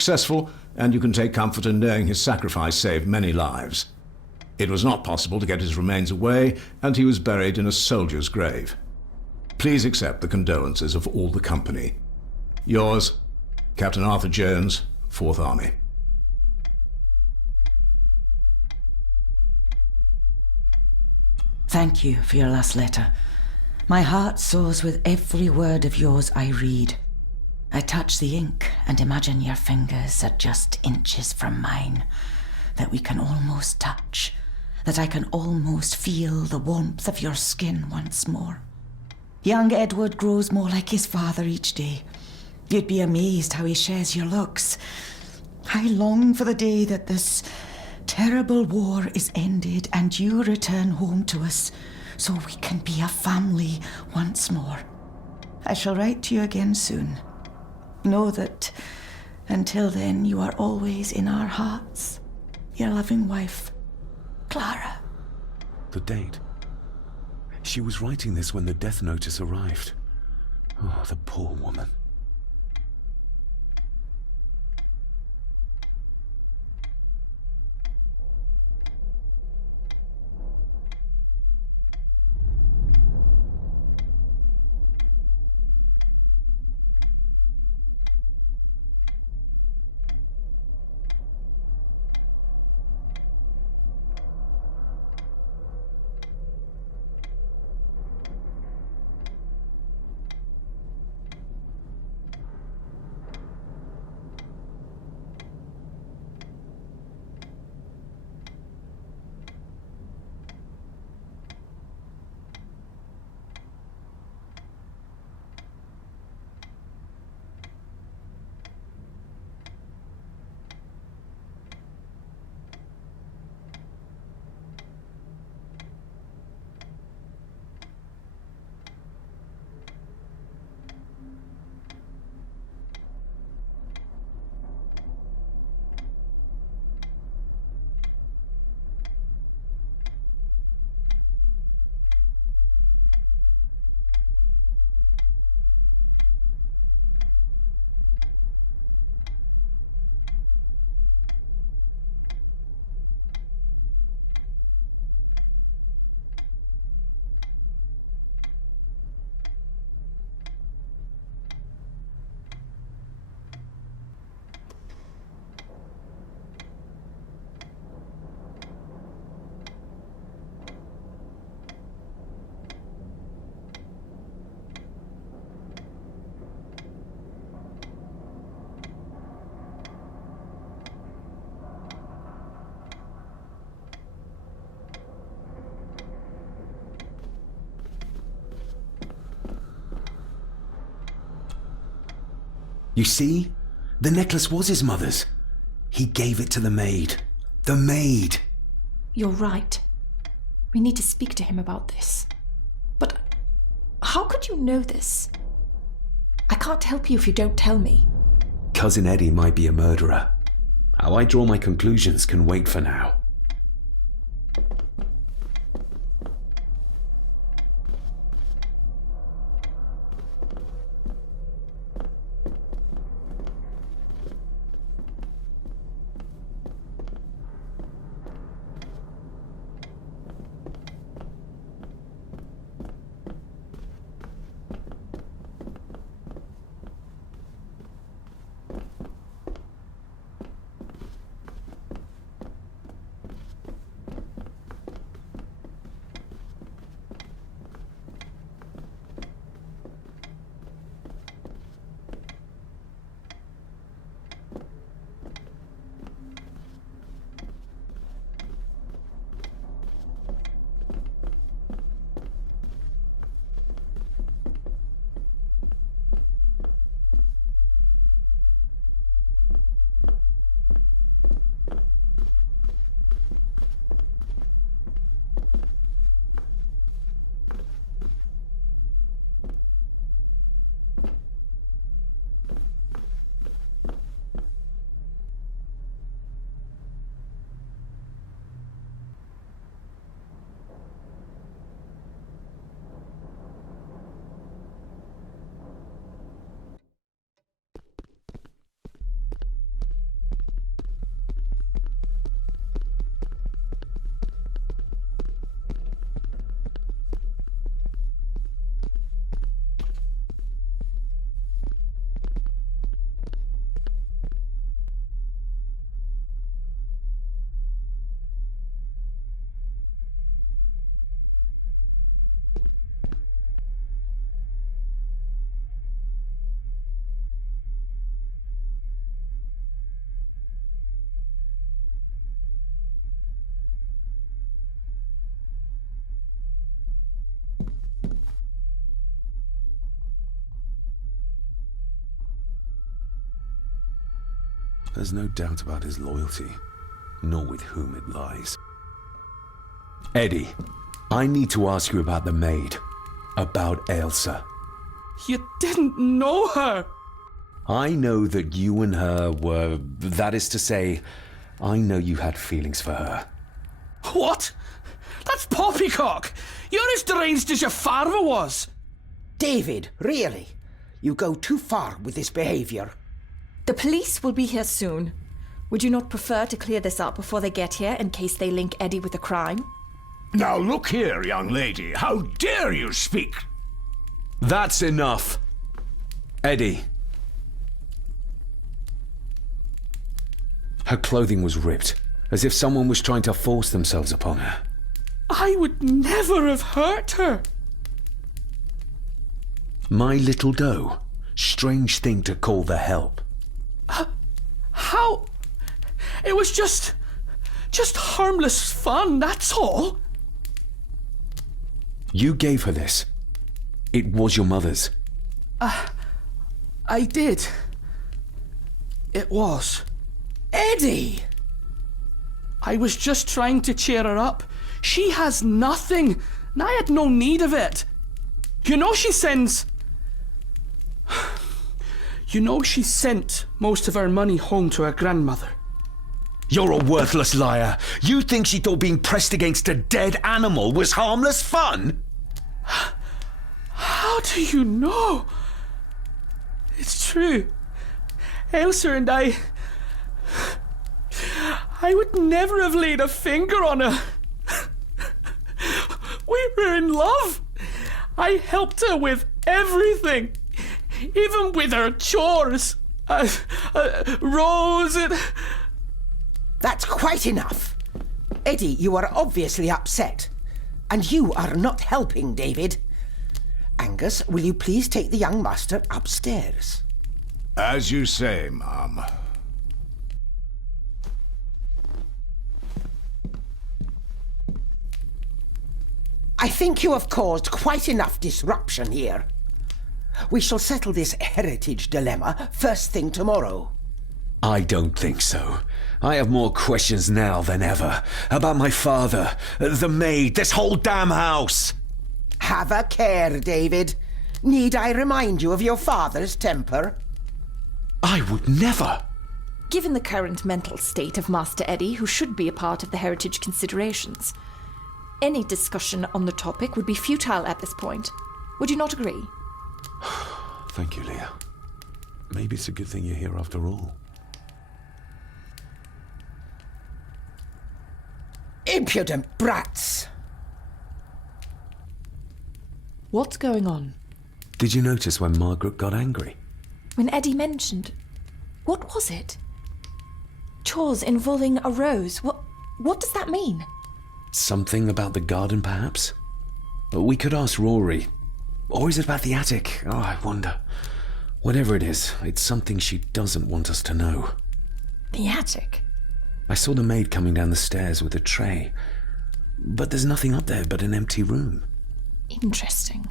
Successful, and you can take comfort in knowing his sacrifice saved many lives. It was not possible to get his remains away, and he was buried in a soldier's grave. Please accept the condolences of all the company. Yours, Captain Arthur Jones, 4th Army. Thank you for your last letter. My heart soars with every word of yours I read. I touch the ink and imagine your fingers are just inches from mine, that we can almost touch, that I can almost feel the warmth of your skin once more. Young Edward grows more like his father each day. You'd be amazed how he shares your looks. I long for the day that this terrible war is ended and you return home to us so we can be a family once more. I shall write to you again soon. Know that until then you are always in our hearts. Your loving wife, Clara. The date. She was writing this when the death notice arrived. Oh, the poor woman. You see? The necklace was his mother's. He gave it to the maid. The maid! You're right. We need to speak to him about this. But how could you know this? I can't help you if you don't tell me. Cousin Eddie might be a murderer. How I draw my conclusions can wait for now. There's no doubt about his loyalty, nor with whom it lies. Eddie, I need to ask you about the maid. About Ailsa. You didn't know her! I know that you and her were... That is to say, I know you had feelings for her. What? That's poppycock! You're as deranged as your father was! David, really? You go too far with this behavior. The police will be here soon. Would you not prefer to clear this up before they get here in case they link Eddie with the crime? Now look here, young lady. How dare you speak? That's enough. Eddie. Her clothing was ripped, as if someone was trying to force themselves upon her. I would never have hurt her! My little doe. Strange thing to call the help. How? It was just harmless fun, that's all. You gave her this. It was your mother's. I did. It was. Eddie! I was just trying to cheer her up. She has nothing, and I had no need of it. You know she sends... You know she sent most of her money home to her grandmother. You're a worthless liar. You think she thought being pressed against a dead animal was harmless fun? How do you know? It's true. Ailsa and I would never have laid a finger on her. We were in love. I helped her with everything. Even with her chores. Rose and... That's quite enough. Eddie, you are obviously upset. And you are not helping, David. Angus, will you please take the young master upstairs? As you say, Mum. I think you have caused quite enough disruption here. We shall settle this heritage dilemma first thing tomorrow. I don't think so. I have more questions now than ever. About my father, the maid, this whole damn house. Have a care, David. Need I remind you of your father's temper? I would never. Given the current mental state of Master Eddie, who should be a part of the heritage considerations, any discussion on the topic would be futile at this point. Would you not agree? Thank you, Leah. Maybe it's a good thing you're here after all. Impudent brats! What's going on? Did you notice when Margaret got angry? When Eddie mentioned... What was it? Chores involving a rose. What does that mean? Something about the garden, perhaps? We could ask Rory. Or is it about the attic? Oh, I wonder. Whatever it is, it's something she doesn't want us to know. The attic? I saw the maid coming down the stairs with a tray. But there's nothing up there but an empty room. Interesting.